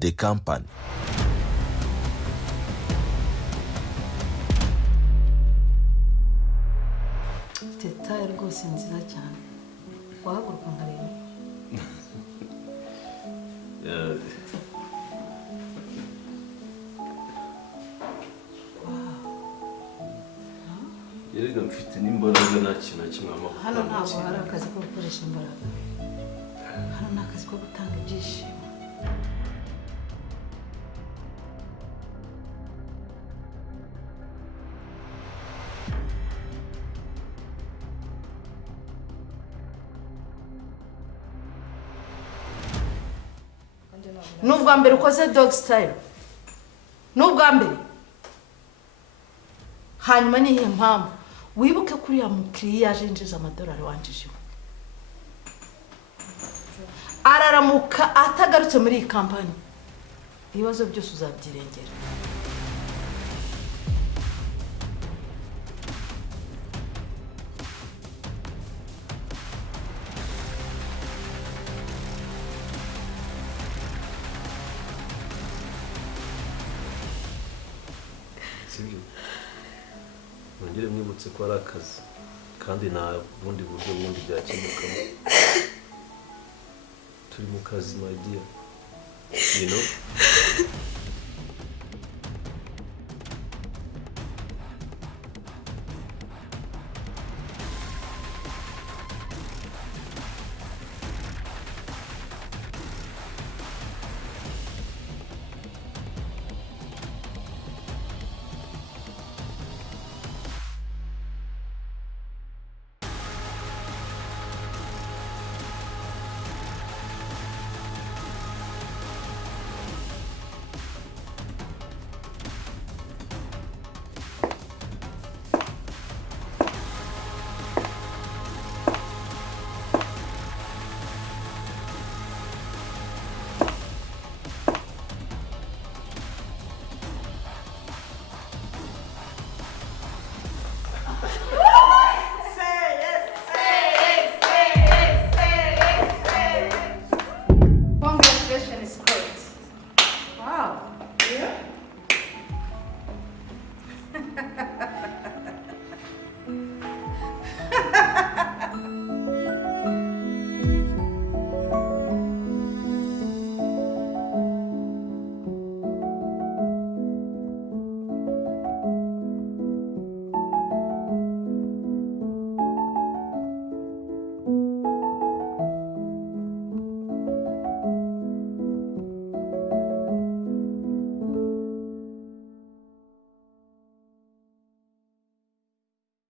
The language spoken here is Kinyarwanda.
the company. Teta rwose nziza cyane. Wahaguruka nkareba. Yerega mfite n'imbaraga nta kintu kimwe amakuru. Hano ntabwo hari akazi ko gukoresha imbaraga. Hano ni akazi ko gutanga ibyishimo. N'ubwa mbere ukoze dog style. N'ubwa mbere. Hanyuma ni impamvu wibuke kuri ya mukiriya yaje yinjiza amadolari wanjije. Araramuka atagarutse muri iyi kampani. Ibibazo byose uzabyirengera. Nongere mwibutse ko ari akazi kandi nta bundi buryo bundi byakemukamo. Turi mu kazi my dear, you know.